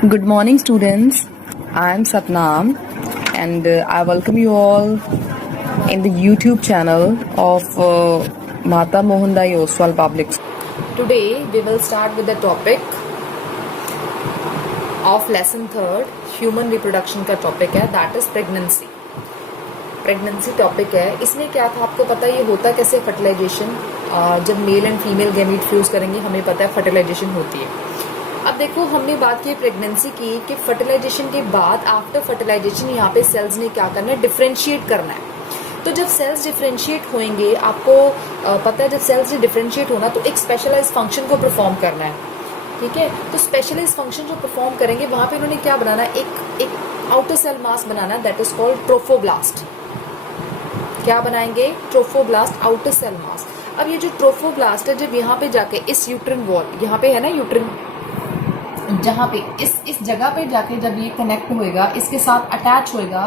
Good morning, students. I am Satnam, and I welcome you all in the YouTube channel of Mata Mohandas Oswal Public School. Today, we will start with the topic of lesson 3rd, human reproduction का topic है, that is pregnancy. Pregnancy topic है. इसमें क्या था आपको पता है ये होता कैसे फर्टिलाइजेशन. जब male and female gamete fuse करेंगे हमें पता है फर्टिलाइजेशन होती है. अब देखो हमने बात की प्रेगनेंसी की कि फर्टिलाइजेशन के बाद आफ्टर फर्टिलाइजेशन यहाँ पे सेल्स ने क्या करना है, डिफरेंशिएट करना है. तो जब सेल्स डिफरेंशिएट होंगे आपको पता है जब सेल्स ने डिफरेंशिएट होना तो एक स्पेशलाइज फंक्शन को परफॉर्म करना है. ठीक है, तो स्पेशलाइज फंक्शन जो परफॉर्म करेंगे वहां पे उन्होंने क्या बनाना है, एक आउटर सेल मास बनाना है, दैट इज कॉल्ड ट्रोफोब्लास्ट. क्या बनाएंगे, ट्रोफोब्लास्ट, आउटर सेल मास. अब ये जो ट्रोफोब्लास्ट है जब यहाँ पे जाके इस यूट्रिन वॉल, यहाँ पे है ना यूट्रिन, जहाँ पे इस जगह पे जाके जब ये कनेक्ट होएगा इसके साथ अटैच होएगा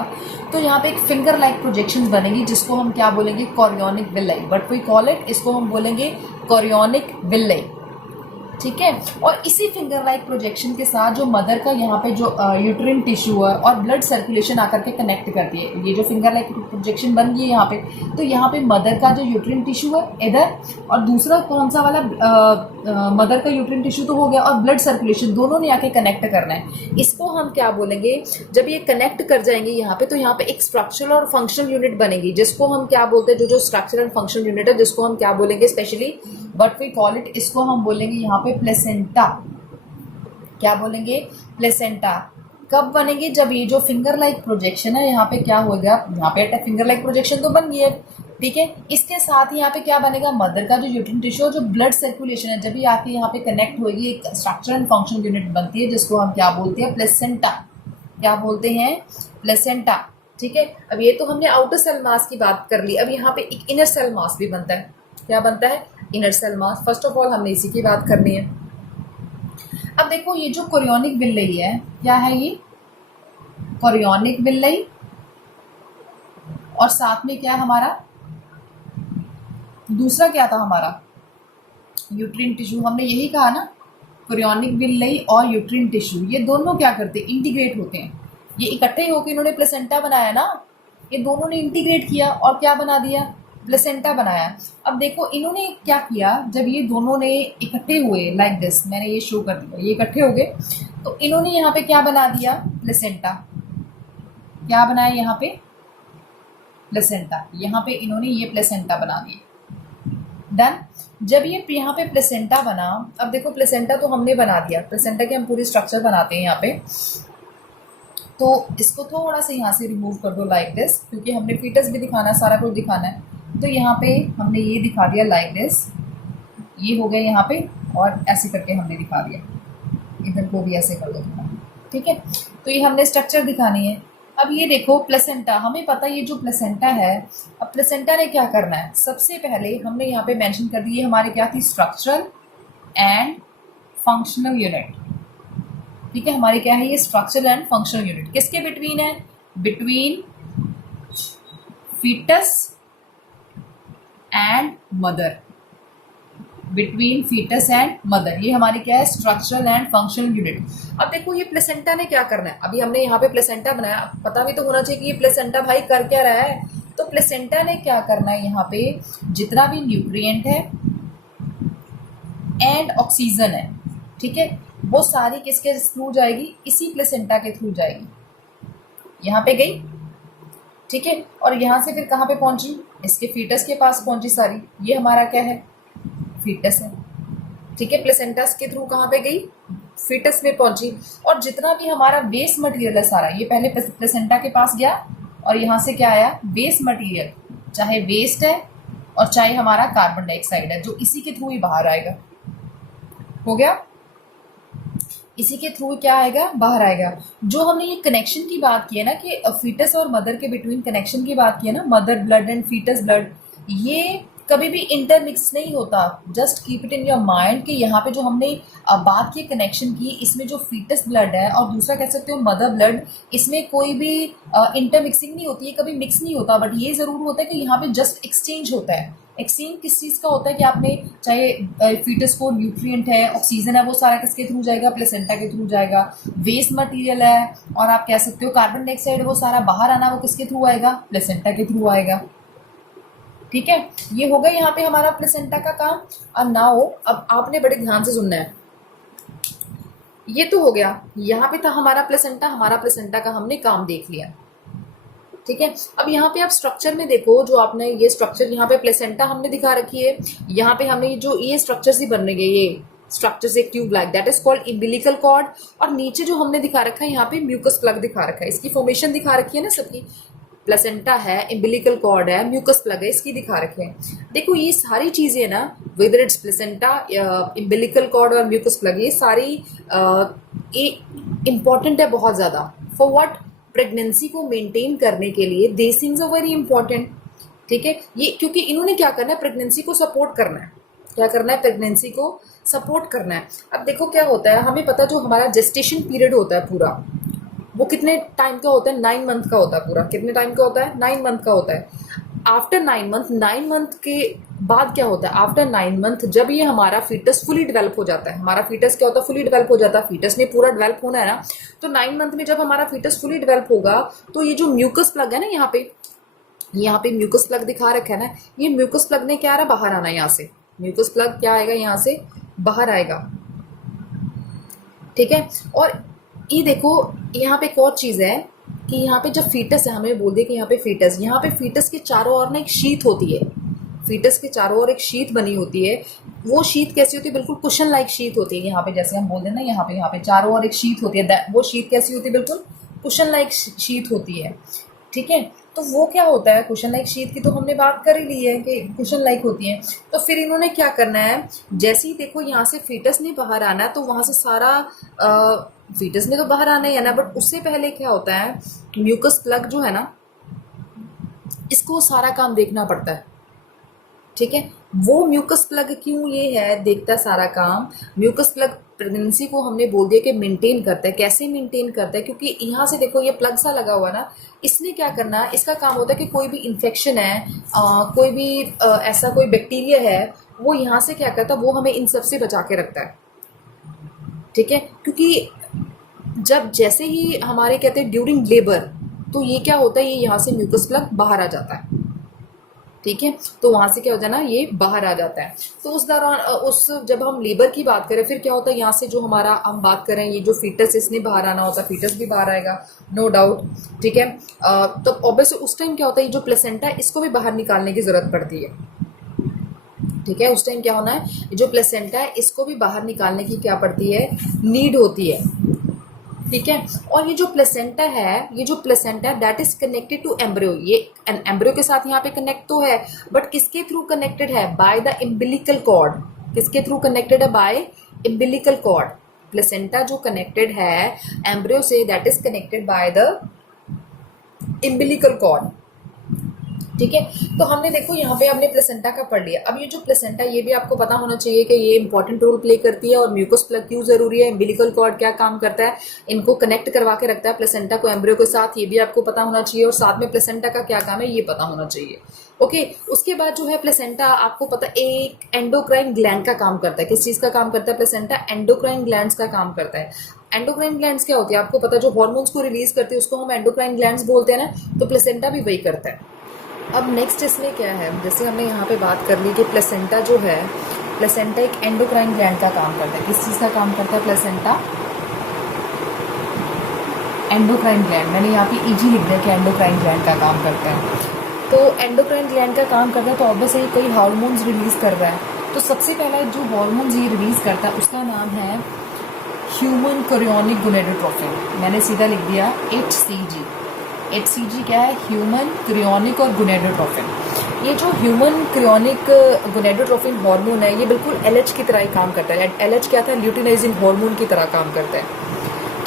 तो यहाँ पे एक फिंगर लाइक प्रोजेक्शंस बनेगी जिसको हम क्या बोलेंगे, chorionic villi. But we call it, इसको हम बोलेंगे कोरियोनिक विलाई. ठीक है, और इसी फिंगर लाइक प्रोजेक्शन के साथ जो मदर का यहाँ पे जो यूट्रिन टिश्यू है और ब्लड सर्कुलेशन आकर के कनेक्ट करती है. ये जो फिंगर लाइक प्रोजेक्शन बन गई है यहाँ पे, तो यहाँ पे मदर का जो यूट्रिन टिश्यू है इधर, और दूसरा कौन सा वाला मदर का यूट्रिन टिश्यू तो हो गया, और ब्लड सर्कुलेशन दोनों ने आके कनेक्ट करना है. इसको हम क्या बोलेंगे, जब ये कनेक्ट कर जाएंगे यहाँ पे तो यहाँ पे एक स्ट्रक्चरल और फंक्शनल यूनिट बनेगी जिसको हम क्या बोलते हैं, जो स्ट्रक्चरल एंड फंक्शनल यूनिट है जिसको हम क्या बोलेंगे, specially but we call it, इसको हम बोलेंगे यहाँ पे प्लेसेंटा. क्या बोलेंगे, प्लेसेंटा. कब बनेंगे, जब ये जो फिंगर लाइक प्रोजेक्शन है यहाँ पे क्या होगा, यहाँ पे फिंगर लाइक प्रोजेक्शन तो बन गई है. ठीक है, इसके साथ ही यहाँ पे क्या बनेगा, मदर का जो यूट्रिन टिश्यू जो ब्लड सर्कुलेशन है जब ये आके यहाँ पे कनेक्ट होगी एक स्ट्रक्चर एंड फंक्शनल यूनिट बनती है जिसको हम क्या बोलते हैं, प्लेसेंटा. क्या बोलते हैं, प्लेसेंटा. ठीक है, अब ये तो हमने आउटर सेल मास की बात कर ली. अब यहाँ पे एक इनर सेल मास भी बनता है. क्या बनता है, inner cell mass. First of all हमने इसी की बात करनी है. अब देखो ये जो कोरियोनिक विलाई है, क्या है ये, कोरियोनिक विलाई, और साथ में क्या हमारा दूसरा क्या था हमारा, यूट्रिन टिश्यू. हमने यही कहा ना, कोरियोनिक विलाई और यूट्रिन टिश्यू ये दोनों क्या करते हैं, इंटीग्रेट होते हैं. ये इकट्ठे होकर इन्होंने प्लेसेंटा बनाया ना, ये दोनों ने इंटीग्रेट किया और क्या बना दिया, प्लेसेंटा बनाया. अब देखो इन्होंने क्या किया, जब ये दोनों ने इकट्ठे हुए लाइक दिस, मैंने ये शो कर दिया, ये इकट्ठे हो गए तो इन्होंने यहाँ पे क्या बना दिया, प्लेसेंटा. क्या बनाया यहाँ पे, प्लेसेंटा. यहाँ पे इन्होंने ये प्लेसेंटा बना दिया. डन. जब ये यहाँ पे प्लेसेंटा बना, अब देखो प्लेसेंटा तो हमने बना दिया, प्लेसेंटा के हम पूरी स्ट्रक्चर बनाते हैं यहाँ पे, तो इसको थोड़ा सा यहाँ से रिमूव कर दो लाइक दिस, क्योंकि हमने फीटस भी दिखाना है, सारा कुछ दिखाना है. तो यहाँ पे हमने ये दिखा दिया लाइक दिस, ये हो गया यहाँ पे, और ऐसे करके हमने दिखा दिया, इधर को भी ऐसे कर दो. ठीक है, तो ये हमने स्ट्रक्चर दिखानी है. अब ये देखो प्लेसेंटा, हमें पता है ये जो प्लेसेंटा है, अब प्लेसेंटा ने क्या करना है, सबसे पहले हमने यहाँ पे मेंशन कर दी, हमारे क्या थी, स्ट्रक्चरल एंड फंक्शनल यूनिट. ठीक है, हमारी क्या है ये, स्ट्रक्चरल एंड फंक्शनल यूनिट. किसके बिटवीन है, between foetus and mother, between foetus and mother, ये हमारी क्या है, स्ट्रक्चरल एंड फंक्शनल यूनिट. अब देखो ये प्लेसेंटा ने क्या करना है, अभी हमने यहाँ पे प्लेसेंटा बनाया, पता भी तो होना चाहिए कि ये प्लेसेंटा भाई कर क्या रहा है. तो प्लेसेंटा ने क्या करना है, यहाँ पे जितना भी न्यूट्रिएंट है एंड ऑक्सीजन है, ठीक है, वो सारी किसके थ्रू जाएगी, इसी प्लेसेंटा के थ्रू जाएगी. यहाँ पे गई, ठीक है, और यहाँ से फिर कहाँ पे पहुंची, इसके फीटस के पास पहुंची सारी. ये हमारा क्या है, फीटस है. ठीक है, प्लेसेंटा के थ्रू कहाँ पे गई, फीटस में पहुंची. और जितना भी हमारा वेस्ट मटेरियल है सारा, ये पहले प्लेसेंटा के पास गया और यहाँ से क्या आया, वेस्ट मटेरियल, चाहे वेस्ट है और चाहे हमारा कार्बन डाइऑक्साइड है, जो इसी के थ्रू ही बाहर आएगा. हो गया, इसी के थ्रू क्या आएगा, बाहर आएगा. जो हमने ये कनेक्शन की बात की है ना, कि फीटस और मदर के बिटवीन कनेक्शन की बात की है ना, mother blood and foetus blood, ये कभी भी इंटरमिक्स नहीं होता। Just keep it in your mind कि यहाँ पे जो हमने बात की कनेक्शन की, इसमें जो फीटस ब्लड है और दूसरा कह सकते हो मदर ब्लड, इसमें कोई भी इंटरमिक्सिंग नहीं होती है, कभी मिक्स नहीं होता। बट ये ज़रूर होता है कि यहाँ पे जस्ट एक्सचेंज होता है। एक्सचेंज किस चीज़ का होता है कि आपने चाहे फीटस को न्यूट्रिएंट है, ऑक्सीजन है, वो सारा किसके थ्रू जाएगा, प्लेसेंटा के थ्रू जाएगा। वेस्ट मटेरियल है और आप कह सकते हो कार्बन डाइऑक्साइड, वो सारा बाहर आना वो किसके थ्रू आएगा, प्लेसेंटा के थ्रू आएगा। ठीक है, ये होगा यहाँ पे हमारा प्लेसेंटा का काम। अब नाउ अब आपने बड़े ध्यान से सुनना है। ये तो हो गया, यहाँ पे था हमारा प्लेसेंटा का हमने काम देख लिया। ठीक है, अब यहाँ पे आप स्ट्रक्चर में देखो, जो आपने ये स्ट्रक्चर यहाँ पे प्लेसेंटा हमने दिखा रखी है, यहाँ पे हमने जो ये स्ट्रक्चर ही बन रही है, ये स्ट्रक्चर एक tube like, that is called umbilical cord. और नीचे जो हमने दिखा रखा है यहाँ पे म्यूकस प्लग दिखा रखा है, इसकी फॉर्मेशन दिखा रखी है ना सबकी। प्लेसेंटा है, इम्बिलिकल कॉर्ड है, म्यूकस प्लग है, इसकी दिखा रखे हैं। देखो ये सारी चीजें ना, whether it's placenta, umbilical cord और म्यूकस प्लग, ये सारी इंपॉर्टेंट है बहुत ज्यादा। For what? प्रेगनेंसी को मेंटेन करने के लिए these things are very important. ठीक है, ये क्योंकि इन्होंने क्या करना है, प्रेगनेंसी को सपोर्ट करना है। क्या करना है? प्रेगनेंसी को सपोर्ट करना है। अब देखो क्या होता है, हमें पता जो हमारा जेस्टेशन पीरियड होता है पूरा, वो कितने टाइम का होता है? 9 मंथ का होता है पूरा। कितने टाइम का होता है? 9 मंथ का होता है। आफ्टर 9 मंथ के बाद क्या होता है? आफ्टर 9 मंथ जब ये हमारा फीटस फुली डेवलप हो जाता है, हमारा फीटस क्या होता है? फुली डेवलप हो जाता है। फीटस ने पूरा डेवलप होना है ना, तो 9 मंथ में जब हमारा फीटस फुली डेवलप होगा, तो ये जो म्यूकस प्लग है ना, यहाँ पे म्यूकस प्लग दिखा रखा है ना, ये म्यूकस प्लग ने क्या आ रहा, बाहर आना है यहाँ से। म्यूकस प्लग क्या आएगा? यहाँ से बाहर आएगा। ठीक है, और ये देखो यहाँ पे एक और चीज़ है कि यहाँ पे जब फीटस है, हमें बोल दिया कि यहाँ पे फीटस के चारों ओर ना एक शीट होती है। फीटस के चारों ओर एक शीट बनी होती है। वो शीट कैसी होती है? बिल्कुल कुशन लाइक शीट होती है। यहाँ पे जैसे हम बोल दें ना, यहाँ पे चारों ओर एक शीट होती है। वो शीट कैसी होती है? बिल्कुल कुशन लाइक शीट होती है। ठीक है, तो वो क्या होता है, कुशन लाइक शीट की तो हमने बात कर ही ली है कि कुशन लाइक होती है। तो फिर इन्होंने क्या करना है, जैसे ही देखो यहाँ से फीटस ने बाहर आना है, तो वहाँ से सारा फीटस ने तो बाहर आना ही है ना, बट उससे पहले क्या होता है, म्यूकस प्लग जो है ना, इसको सारा काम देखना पड़ता है। ठीक है, वो म्यूकस प्लग क्यों ये है, देखता है सारा काम। म्यूकस प्लग प्रेगनेंसी को हमने बोल दिया कि मेंटेन करता है। कैसे मेंटेन करता है? क्योंकि यहाँ से देखो ये प्लग सा लगा हुआ ना, इसने क्या करना है, इसका काम होता है कि कोई भी इन्फेक्शन है, कोई भी ऐसा कोई बैक्टीरिया है, वो यहाँ से क्या करता है, वो हमें इन सब से बचा के रखता है। ठीक है, क्योंकि जब जैसे ही हमारे कहते हैं ड्यूरिंग लेबर, तो ये क्या होता है, ये यहाँ से म्यूकस प्लग बाहर आ जाता है। ठीक है, तो वहाँ से क्या होता है ना, ये बाहर आ जाता है। तो उस दौरान जब हम लेबर की बात करें, फिर क्या होता है, यहाँ से जो हमारा हम बात करें, ये जो फीटस इसने बाहर आना होता है, फीटस भी बाहर आएगा, नो डाउट। ठीक है, तो ऑब्वियसली उस टाइम क्या होता है, ये जो प्लेसेंटा है इसको भी बाहर निकालने की ज़रूरत पड़ती है। ठीक है, उस टाइम क्या होना है, जो प्लेसेंटा है इसको भी बाहर निकालने की क्या पड़ती है, नीड होती है। ठीक है, और ये जो प्लेसेंटा है that is connected to embryo. ये एम्ब्रियो के साथ यहाँ पे कनेक्ट तो है, बट किसके थ्रू कनेक्टेड है? By the umbilical cord. किसके थ्रू कनेक्टेड है? By umbilical cord. प्लेसेंटा जो कनेक्टेड है एम्ब्रियो से, that is connected by the umbilical cord. ठीक है, तो हमने देखो यहाँ पे हमने प्लेसेंटा का पढ़ लिया। अब ये जो प्लेसेंटा, ये भी आपको पता होना चाहिए कि ये इंपॉर्टेंट रोल प्ले करती है, और म्यूकस प्लग क्यों जरूरी है, एम्बिलिकल कॉर्ड क्या काम करता है, इनको कनेक्ट करवा के रखता है प्लेसेंटा को एम्ब्रियो के साथ, ये भी आपको पता होना चाहिए। और साथ में प्लेसेंटा का क्या काम है, ये पता होना चाहिए। ओके, उसके बाद जो है प्लेसेंटा, आपको पता एक एंडोक्राइन ग्लैंड का काम करता है। किस चीज़ का काम करता है प्लेसेंटा? एंडोक्राइन ग्लैंड्स का काम करता है। एंडोक्राइन ग्लैंड्स क्या होती है आपको पता, जो हार्मोन्स को रिलीज करती है उसको हम एंडोक्राइन ग्लैंड्स बोलते हैं ना, तो प्लेसेंटा भी वही करता है। अब नेक्स्ट इसमें क्या है, जैसे हमने यहाँ पे बात कर ली कि प्लेसेंटा जो है, प्लेसेंटा एक एंडोक्राइन ग्लैंड का काम करता है। किस चीज़ का काम करता है प्लेसेंटा? Endocrine gland. मैंने यहाँ पे ईजी लिख दिया कि एंडोक्राइन ग्लैंड का काम करता है। तो एंडोक्राइन ग्लैंड का काम करता है, तो ऑब्वियसली कई हार्मोन्स रिलीज कर रहा है। तो सबसे पहला जो हार्मोन्स ये रिलीज करता है उसका नाम है ह्यूमन कोरियोनिक गोनेडोट्रोफिन। मैंने सीधा लिख दिया HCG। HCG क्या है? ह्यूमन क्रियोनिक और गोनेडोट्रोफिन। ये जो ह्यूमन क्रियोनिक गोनेडोट्रोफिन हार्मोन है, ये बिल्कुल LH की तरह ही काम करता है। LH क्या था? ल्यूटिनाइजिंग हार्मोन की तरह काम करता है।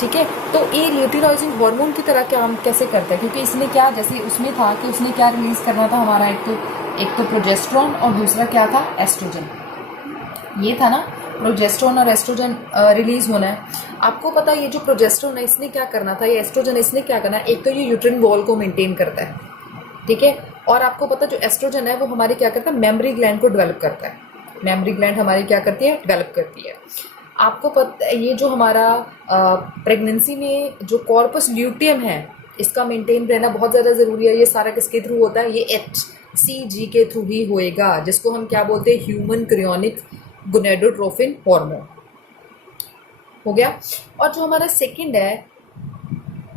ठीक है, तो ये ल्यूटिनाइजिंग हार्मोन की तरह काम कैसे करता है? क्योंकि इसने क्या, जैसे उसमें था कि उसने क्या रिलीज करना था हमारा, एक तो एक तो प्रोजेस्टेरॉन और दूसरा क्या था, एस्ट्रोजन। ये था ना, प्रोजेस्टेरॉन और एस्ट्रोजन रिलीज होना है। आपको पता है ये जो प्रोजेस्टेरॉन है इसने क्या करना था, ये एस्ट्रोजन इसने क्या करना है, एक तो ये यूट्रिन वॉल को मेंटेन करता है, ठीक है। और आपको पता जो एस्ट्रोजन है वो हमारी क्या करता है, मेमोरी ग्लैंड को डेवलप करता है। मेमोरी ग्लैंड हमारी क्या करती है, डेवलप करती है। आपको पता है ये जो हमारा प्रेगनेंसी में जो कॉर्पस ल्यूटियम है इसका मेंटेन रहना बहुत ज़्यादा ज़रूरी है। ये सारा किसके थ्रू होता है, ये HCG के थ्रू ही होएगा, जिसको हम क्या बोलते हैं, ह्यूमन क्रियोनिक गोनेडोट्रोफिन हार्मोन। हो गया। और जो हमारा सेकंड है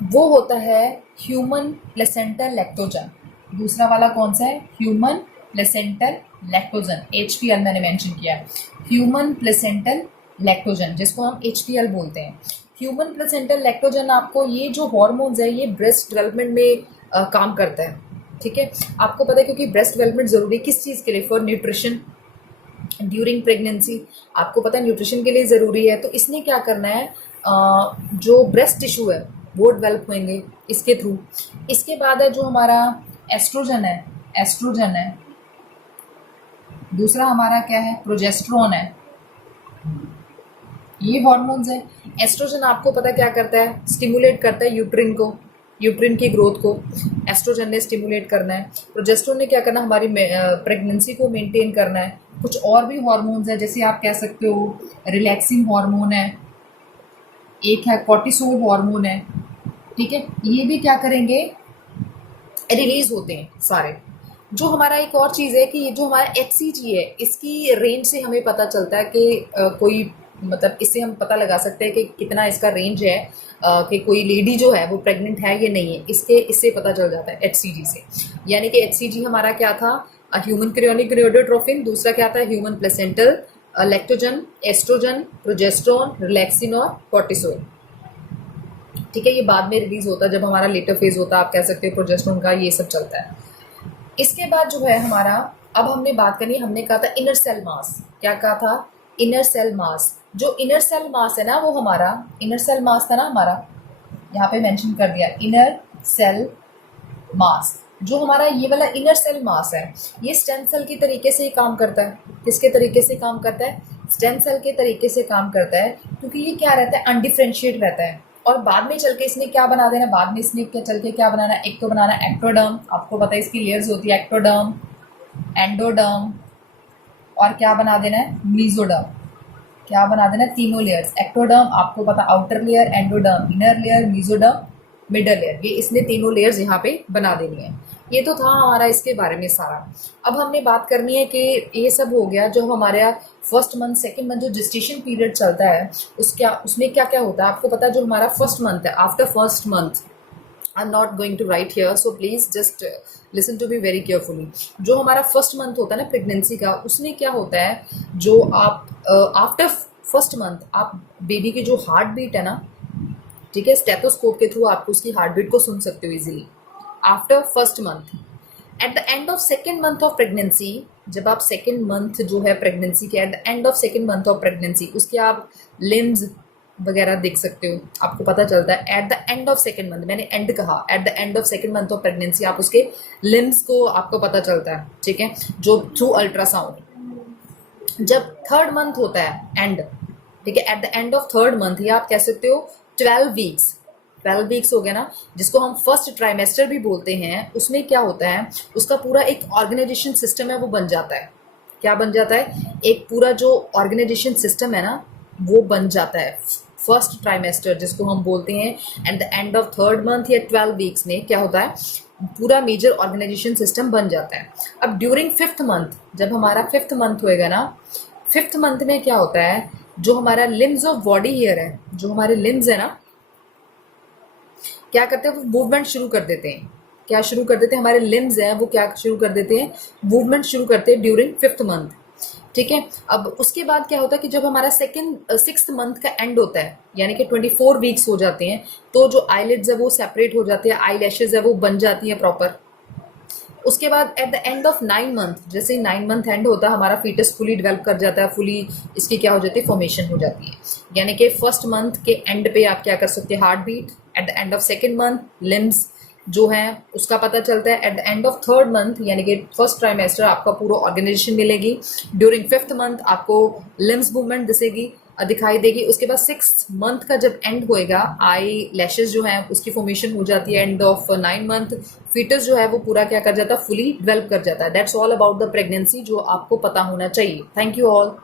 वो होता है ह्यूमन प्लेसेंटल लैक्टोजन। दूसरा वाला कौन सा है, ह्यूमन प्लेसेंटल लैक्टोजन, HPL मैंने मेंशन किया है, ह्यूमन प्लेसेंटल लैक्टोजन, जिसको हम HPL बोलते हैं। ह्यूमन प्लेसेंटल लैक्टोजन आपको ये जो हार्मोन्स है ये ब्रेस्ट डेवलपमेंट में काम करता है, ठीक है। आपको पता है क्योंकि ब्रेस्ट डेवलपमेंट जरूरी किस चीज़ के लिए, फॉर न्यूट्रिशन ड्यूरिंग प्रेगनेंसी। आपको पता है न्यूट्रिशन के लिए ज़रूरी है, तो इसने क्या करना है, जो ब्रेस्ट टिश्यू है वो डेवलप होंगे इसके थ्रू। इसके बाद है जो हमारा एस्ट्रोजन है, एस्ट्रोजन है। दूसरा हमारा क्या है, प्रोजेस्टेरॉन है। ये हार्मोन्स है। एस्ट्रोजन आपको पता क्या करता है, स्टिमुलेट करता है यूट्रिन को, यूट्रिन की ग्रोथ को एस्ट्रोजन ने स्टिमुलेट करना है। प्रोजेस्टेरॉन ने क्या करना, हमारी प्रेगनेंसी को मेंटेन करना है। कुछ और भी हार्मोन्स है, जैसे आप कह सकते हो रिलैक्सिंग हार्मोन है, एक है कॉर्टिसोल हार्मोन है, ठीक है। ये भी क्या करेंगे, रिलीज होते हैं सारे। जो हमारा एक और चीज़ है कि जो हमारा HCG है इसकी रेंज से हमें पता चलता है कि कोई मतलब इससे हम पता लगा सकते हैं कि कितना इसका रेंज है, कि कोई लेडी जो है वो प्रेग्नेंट है या नहीं है, इससे पता चल जाता है HCG से। यानी कि HCG हमारा क्या था, ह्यूमन क्रियोनिक गोनेडोट्रोफिन, दूसरा क्या था human placental lactogen, oestrogen, progesterone, relaxin और कॉर्टिसोल, ठीक है। ये बाद में रिलीज होता है जब हमारा लेटर फेज होता है, आप कह सकते हो प्रोजेस्टेरॉन का ये सब चलता है। इसके बाद जो है हमारा, अब हमने बात करनी, हमने कहा था इनर सेल मास, क्या कहा था, इनर सेल मास। जो इनर सेल मास है ना वो हमारा इनर सेल मास था ना हमारा, यहाँ पे मेंशन कर दिया इनर सेल मास। जो हमारा ये वाला इनर सेल मास है ये स्टेम सेल के तरीके से ही काम करता है। किसके तरीके से काम करता है, स्टेम सेल के तरीके से काम करता है, क्योंकि ये क्या रहता है, अनडिफरेंशिएट रहता है। और बाद में चल के इसने क्या बना देना, बाद में इसने क्या चल के क्या बनाना, एक तो बनाना एक्टोडर्म, आपको पता है इसकी लेयर्स होती है एक्टोडर्म, एंडोडर्म और क्या बना देना है, मीजोडर्म। क्या बना देना, तीनों लेयर्स, एक्टोडर्म आपको पता outer layer, endoderm inner layer, mesoderm middle layer, ये इसने तीनों लेयर्स यहाँ पे बना देनी है। ये तो था हमारा इसके बारे में सारा। अब हमने बात करनी है कि ये सब हो गया जो हमारे फर्स्ट मंथ सेकंड मंथ जो जेस्टेशन पीरियड चलता है उसमें क्या क्या होता है। आपको पता है जो हमारा फर्स्ट मंथ है, after first month, I am not going to write here so please just listen to be very carefully. जो हमारा फर्स्ट मंथ होता है ना प्रेगनेंसी का, उसमें क्या होता है, जो आप आफ्टर फर्स्ट मंथ आप बेबी की जो हार्ट बीट है ना, ठीक है, स्टेथोस्कोप के थ्रू आप उसकी हार्ट बीट को सुन सकते हो easily after first month. Eight the end of second month of pregnancy, जब आप सेकेंड मंथ जो है प्रेगनेंसी के eight the end of second month of pregnancy उसके आप लिम्स वगैरह देख सकते हो, आपको पता चलता है at the end of second month, मैंने एंड कहा, eight the end of second month of pregnancy आप उसके लिम्स को आपको पता चलता है, ठीक है, जो थ्रू अल्ट्रासाउंड। जब थर्ड मंथ होता है एंड, ठीक है, at the end of third month या आप कह सकते हो 12 वीक्स हो गया ना, जिसको हम फर्स्ट ट्राइमेस्टर भी बोलते हैं, उसमें क्या होता है, उसका पूरा एक ऑर्गेनाइजेशन सिस्टम है वो बन जाता है। क्या बन जाता है, एक पूरा जो ऑर्गेनाइजेशन सिस्टम है ना वो बन जाता है फर्स्ट ट्राइमेस्टर, जिसको हम बोलते हैं eight the end of third month या 12 वीक्स में क्या होता है, पूरा मेजर ऑर्गेनाइजेशन सिस्टम बन जाता है। अब ड्यूरिंग फिफ्थ मंथ, जब हमारा फिफ्थ मंथ होएगा ना, फिफ्थ मंथ में क्या होता है, जो हमारा लिम्स ऑफ बॉडी हेयर है, जो हमारे लिम्स है ना, क्या करते हैं, वो मूवमेंट शुरू कर देते हैं। क्या शुरू कर देते हैं, हमारे लिम्स हैं वो क्या शुरू कर देते हैं, मूवमेंट शुरू करते हैं ड्यूरिंग फिफ्थ मंथ, ठीक है। अब उसके बाद क्या होता है कि जब हमारा सिक्स्थ मंथ का एंड होता है, यानी कि 24 वीक्स हो जाते हैं, तो जो आईलिड्स है वो सेपरेट हो जाते हैं, आई लैशेज है वो बन जाती हैं प्रॉपर। उसके बाद eight the end of 9 month, जैसे ही 9 मंथ एंड होता है, हमारा फीटस फुली डेवलप कर जाता है, फुली इसकी क्या हो जाती है, फॉर्मेशन हो जाती है। यानी कि फर्स्ट मंथ के एंड पे आप क्या कर सकते हैं, heart beat, at the end of second month limbs, जो है उसका पता चलता है। At the end of third month यानी कि फर्स्ट ट्राइमेस्टर आपका पूरा ऑर्गेनाइजेशन मिलेगी। ड्यूरिंग फिफ्थ मंथ आपको लिम्स मूवमेंट दिखाई देगी। उसके बाद सिक्स मंथ का जब एंड होएगा आई लैशेस जो है उसकी फॉर्मेशन हो जाती है। एंड ऑफ 9 मंथ फीटस जो है वो पूरा क्या कर जाता है, फुली डेवलप कर जाता है। That's all about the pregnancy जो आपको पता होना चाहिए। Thank you all.